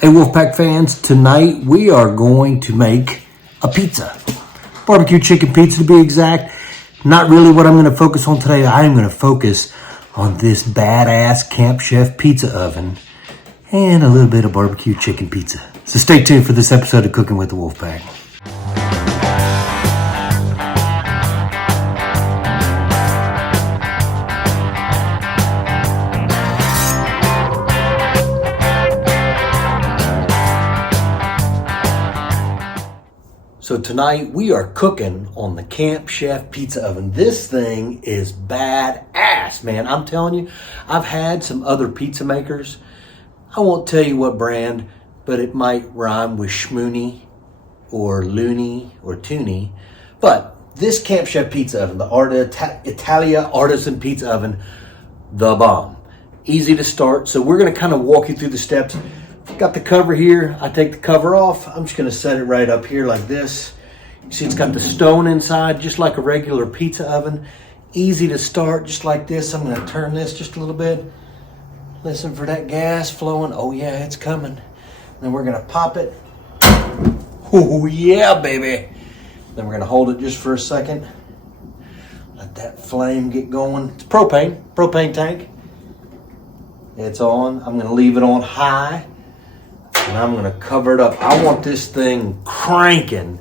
Hey Wolfpack fans, tonight we are going to make a pizza. Barbecue chicken pizza to be exact. Not really what I'm going to focus on today. I am going to focus on this badass Camp Chef pizza oven and a little bit of barbecue chicken pizza. So stay tuned for this episode of Cooking with the Wolfpack. So tonight we are cooking on the Camp Chef pizza oven. This thing is badass, man. I'm telling you, I've had some other pizza makers. I won't tell you what brand, but it might rhyme with schmoony or loony or toony. But this Camp Chef pizza oven, the Italia Artisan Pizza Oven, the bomb. Easy to start. So we're gonna kind of walk you through the steps. Got the cover here. I take the cover off. I'm just going to set it right up here like this. You see it's got the stone inside, just like a regular pizza oven. Easy to start, just like this. I'm going to turn this just a little bit. Listen for that gas flowing. Oh yeah, it's coming. Then we're going to pop it. Oh yeah, baby. Then we're going to hold it just for a second. Let that flame get going. It's propane tank. It's on. I'm going to leave it on high. And I'm gonna cover it up. I want this thing cranking.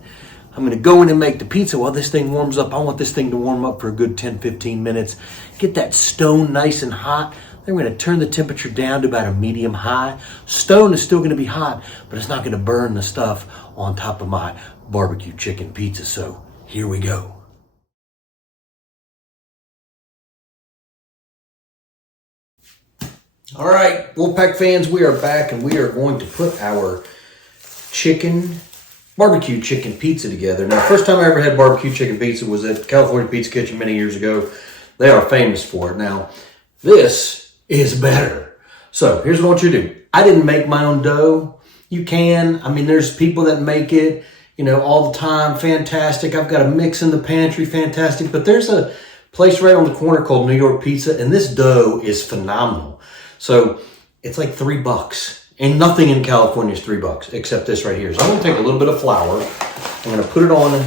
I'm gonna go in and make the pizza while this thing warms up. I want this thing to warm up for a good 10-15 minutes. Get that stone nice and hot. Then we're gonna turn the temperature down to about a medium high. Stone is still gonna be hot, but it's not gonna burn the stuff on top of my barbecue chicken pizza. So here we go. All right, Wolfpack fans, we are back and we are going to put our barbecue chicken pizza together. Now, first time I ever had barbecue chicken pizza was at California Pizza Kitchen many years ago. They are famous for it. Now, this is better. So here's what I want you to do. I didn't make my own dough. You can. I mean, there's people that make it, all the time. Fantastic. I've got a mix in the pantry. Fantastic. But there's a place right on the corner called New York Pizza, and this dough is phenomenal. So it's like $3. And nothing in California is $3 except this right here. So I'm gonna take a little bit of flour. I'm gonna put it on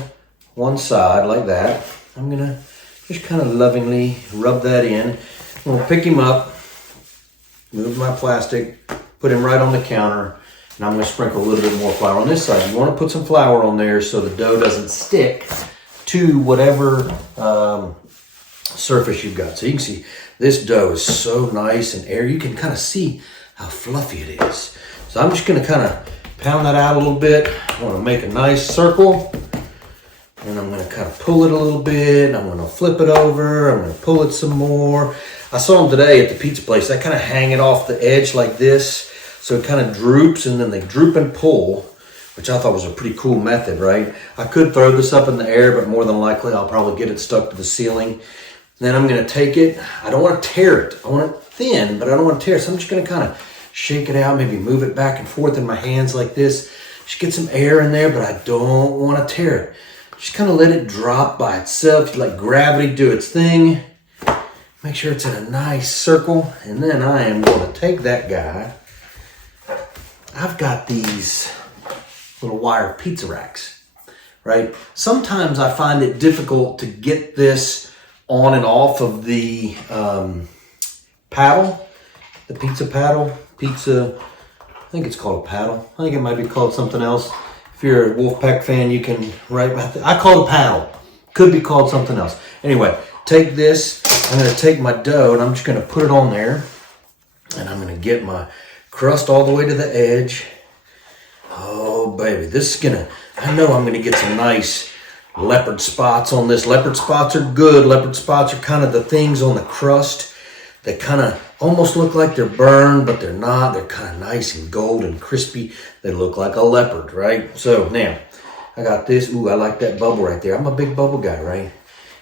one side like that. I'm gonna just kind of lovingly rub that in. I'm gonna pick him up, move my plastic, put him right on the counter, and I'm gonna sprinkle a little bit more flour on this side. You wanna put some flour on there so the dough doesn't stick to whatever surface you've got. So you can see this dough is so nice and airy. You can kind of see how fluffy it is. So I'm just gonna kind of pound that out a little bit. I wanna make a nice circle. And I'm gonna kind of pull it a little bit. I'm gonna flip it over. I'm gonna pull it some more. I saw them today at the pizza place. They kind of hang it off the edge like this. So it kind of droops and then they droop and pull, which I thought was a pretty cool method, right? I could throw this up in the air, but more than likely I'll probably get it stuck to the ceiling. Then I'm gonna take it. I don't wanna tear it. I want it thin, but I don't wanna tear it. So I'm just gonna kind of shake it out, maybe move it back and forth in my hands like this. Just get some air in there, but I don't wanna tear it. Just kind of let it drop by itself. Let gravity do its thing. Make sure it's in a nice circle. And then I am gonna take that guy. I've got these little wire pizza racks, right? Sometimes I find it difficult to get this on and off of the paddle, the pizza paddle, I think it's called a paddle. I think it might be called something else. If you're a Wolfpack fan, you can write about that. I call it a paddle. Could be called something else. Anyway, take this. I'm gonna take my dough and I'm just gonna put it on there. And I'm gonna get my crust all the way to the edge. Oh baby, I know I'm gonna get some nice leopard spots on this. Leopard spots are good. Leopard spots are kind of the things on the crust that kind of almost look like they're burned, but they're not. They're kind of nice and gold and crispy. They look like a leopard, right? So now I got this. Ooh, I like that bubble right there. I'm a big bubble guy, right?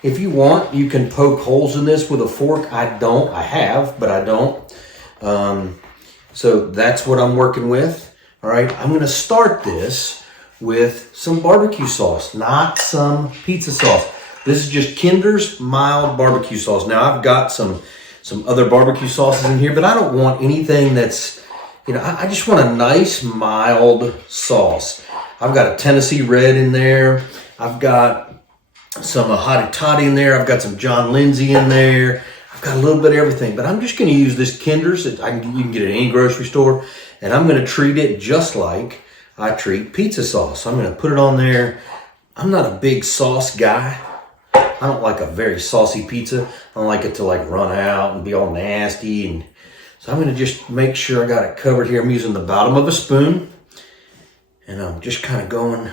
If you want, you can poke holes in this with a fork. I don't. I have, but I don't. So that's what I'm working with. All right. I'm going to start this with some barbecue sauce, not some pizza sauce. This is just Kinder's mild barbecue sauce. Now I've got some other barbecue sauces in here, but I don't want anything that's You know, I just want a nice, mild sauce. I've got a Tennessee Red in there. I've got some Hottie Toddy in there. I've got some John Lindsay in there. I've got a little bit of everything, but I'm just going to use this Kinder's. You can get it at any grocery store, and I'm going to treat it just like I treat pizza sauce. I'm going to put it on there. I'm not a big sauce guy. I don't like a very saucy pizza. I don't like it to like run out and be all nasty. And so I'm going to just make sure I got it covered here. I'm using the bottom of a spoon, and I'm just kind of going,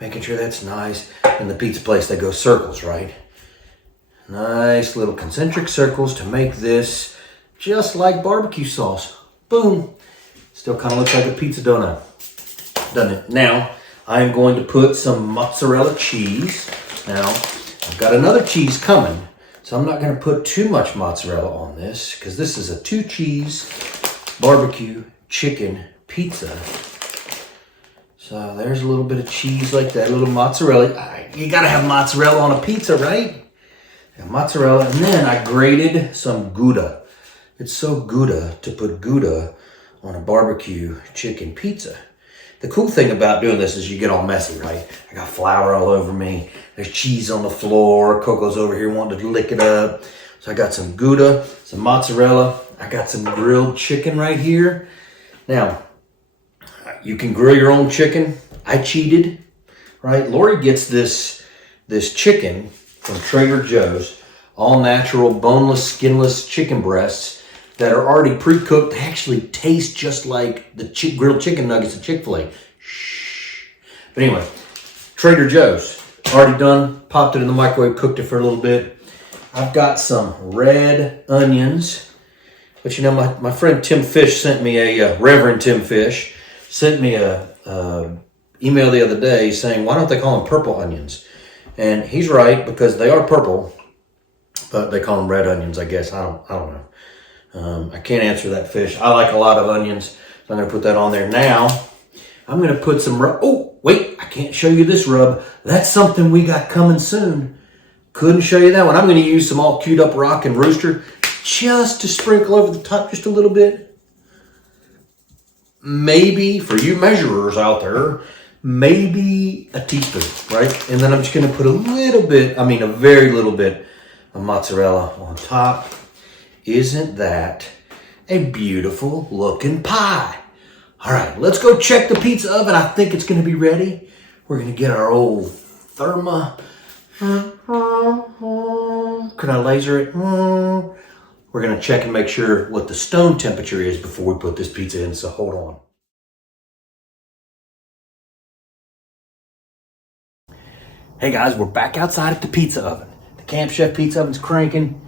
making sure that's nice. In the pizza place, they go circles, right? Nice little concentric circles to make this just like barbecue sauce. Boom. Still kind of looks like a pizza donut, doesn't it? Now, I'm going to put some mozzarella cheese. Now, I've got another cheese coming, so I'm not going to put too much mozzarella on this because this is a 2-cheese barbecue chicken pizza. So there's a little bit of cheese like that, a little mozzarella. You got to have mozzarella on a pizza, right? And mozzarella, and then I grated some Gouda. It's so Gouda to put Gouda on a barbecue chicken pizza. The cool thing about doing this is you get all messy, right? I got flour all over me. There's cheese on the floor. Coco's over here wanting to lick it up. So I got some Gouda, some mozzarella. I got some grilled chicken right here. Now, you can grill your own chicken. I cheated, right? Lori gets this chicken from Trader Joe's, all natural, boneless, skinless chicken breasts that are already pre-cooked. They actually taste just like the grilled chicken nuggets at Chick-fil-A. Shh. But anyway, Trader Joe's, already done, popped it in the microwave, cooked it for a little bit. I've got some red onions, but you know, my friend Tim Fish sent me Reverend Tim Fish, sent me a email the other day saying, why don't they call them purple onions? And he's right, because they are purple, but they call them red onions, I guess. I don't know. I can't answer that, Fish. I like a lot of onions, so I'm going to put that on there. Now, I'm going to put some rub. Oh, wait, I can't show you this rub. That's something we got coming soon. Couldn't show you that one. I'm going to use some all queued up Rock and Rooster just to sprinkle over the top just a little bit. Maybe, for you measurers out there, maybe a teaspoon, right? And then I'm just going to put a very little bit of mozzarella on top. Isn't that a beautiful looking pie? All right, let's go check the pizza oven. I think it's going to be ready. We're going to get our old therma. Can I laser it? We're going to check and make sure what the stone temperature is before we put this pizza in, so hold on. Hey guys, we're back outside at the pizza oven. The Camp Chef pizza oven's cranking.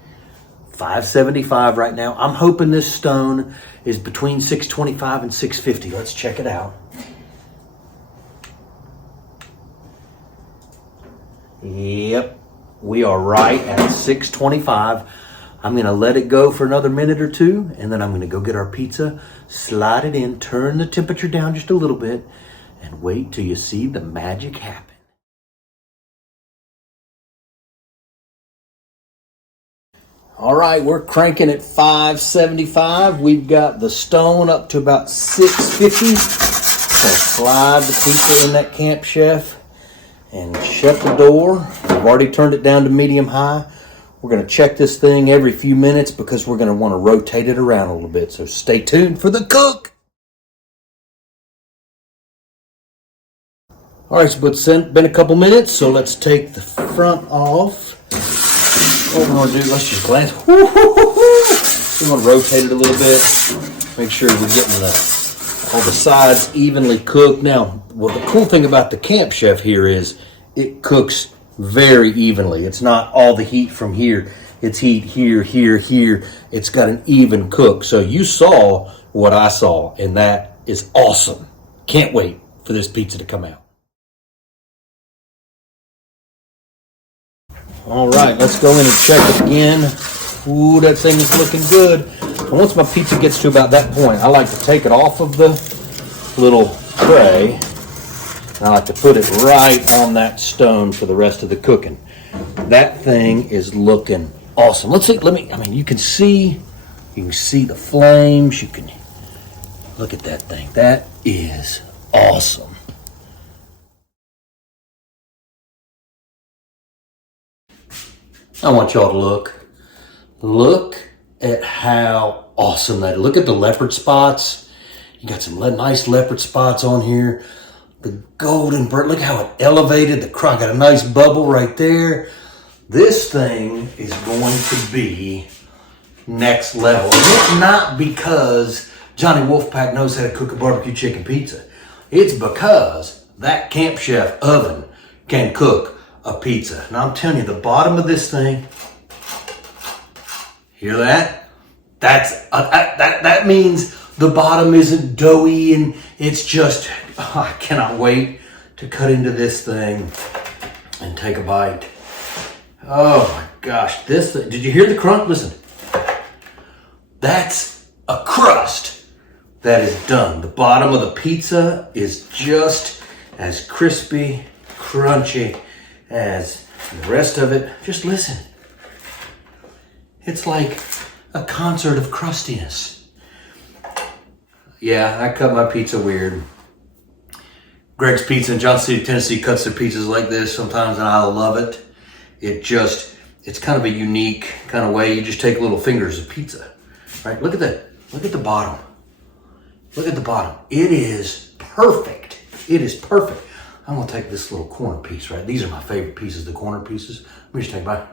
575 right now. I'm hoping this stone is between 625 and 650. Let's check it out. Yep, we are right at 625. I'm going to let it go for another minute or two, and then I'm going to go get our pizza, slide it in, turn the temperature down just a little bit, and wait till you see the magic happen. All right, we're cranking at 575. We've got the stone up to about 650. So slide the pizza in that Camp Chef and shut the door. We've already turned it down to medium high. We're going to check this thing every few minutes because we're going to want to rotate it around a little bit. So stay tuned for the cook. All right, so it's been a couple minutes, so let's take the front off. What we're going to do, let's just glance. We're going to rotate it a little bit. Make sure we're getting all the sides evenly cooked. Now, well, the cool thing about the Camp Chef here is it cooks very evenly. It's not all the heat from here. It's heat here, here, here. It's got an even cook. So you saw what I saw, and that is awesome. Can't wait for this pizza to come out. All right, let's go in and check it again. Ooh, that thing is looking good. And once my pizza gets to about that point, I like to take it off of the little tray. And I like to put it right on that stone for the rest of the cooking. That thing is looking awesome. Let's see, you can see the flames. Look at that thing. That is awesome. I want y'all to look. Look at how awesome that is. Look at the leopard spots. You got some nice leopard spots on here. The golden bird, look how it elevated. The crown got a nice bubble right there. This thing is going to be next level. And it's not because Johnny Wolfpack knows how to cook a barbecue chicken pizza. It's because that Camp Chef oven can cook a pizza. Now I'm telling you, the bottom of this thing, hear that? That means the bottom isn't doughy and it's just, I cannot wait to cut into this thing and take a bite. Oh my gosh, this thing, did you hear the crunch? Listen, that's a crust that is done. The bottom of the pizza is just as crispy, crunchy as the rest of it. Just listen. It's like a concert of crustiness. Yeah, I cut my pizza weird. Greg's Pizza in Johnson City, Tennessee cuts their pizzas like this sometimes, and I love it. It's kind of a unique kind of way. You just take little fingers of pizza, right? Look at that. Look at the bottom. Look at the bottom. It is perfect. It is perfect. I'm gonna take this little corner piece, right? These are my favorite pieces, the corner pieces. Let me just take a bite.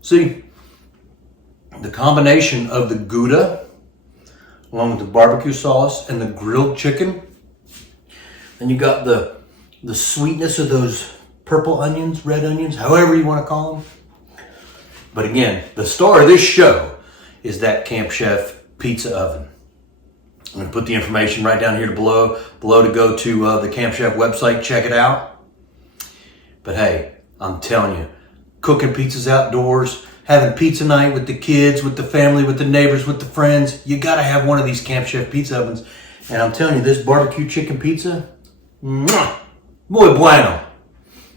See, the combination of the Gouda along with the barbecue sauce and the grilled chicken, and you got the sweetness of those purple onions, red onions, however you want to call them. But again, the star of this show is that Camp Chef pizza oven. I'm going to put the information right down here below to go to the Camp Chef website, check it out. But hey, I'm telling you, cooking pizzas outdoors, having pizza night with the kids, with the family, with the neighbors, with the friends, you got to have one of these Camp Chef pizza ovens. And I'm telling you, this barbecue chicken pizza, mwah, muy bueno.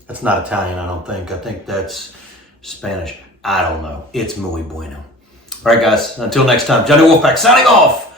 That's not Italian, I don't think. I think that's Spanish. I don't know. It's muy bueno. All right, guys. Until next time, Johnny Wolfpack signing off.